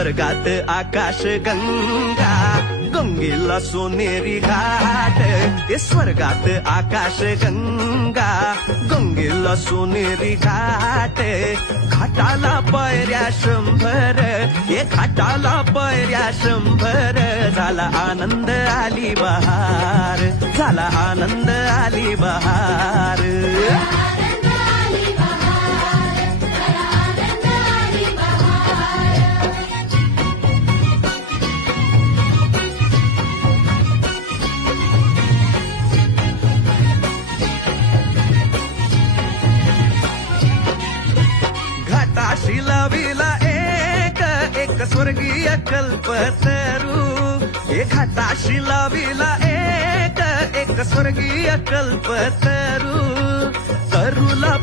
स्वर्गात आकाश गंगा गंगेला सोनेरी घाट हे स्वर्गात आकाश गंगा गंगेला सोनेरी घाट घाटाला पायऱ्या 100 हे घाटाला पायऱ्या 100 झाला आनंद आली बहार झाला आनंद आली बहार घाटाशी लाविला एक स्वर्गीय कल्पतरू हे घाटाशी लाविला एक स्वर्गीय कल्पतरू तरुला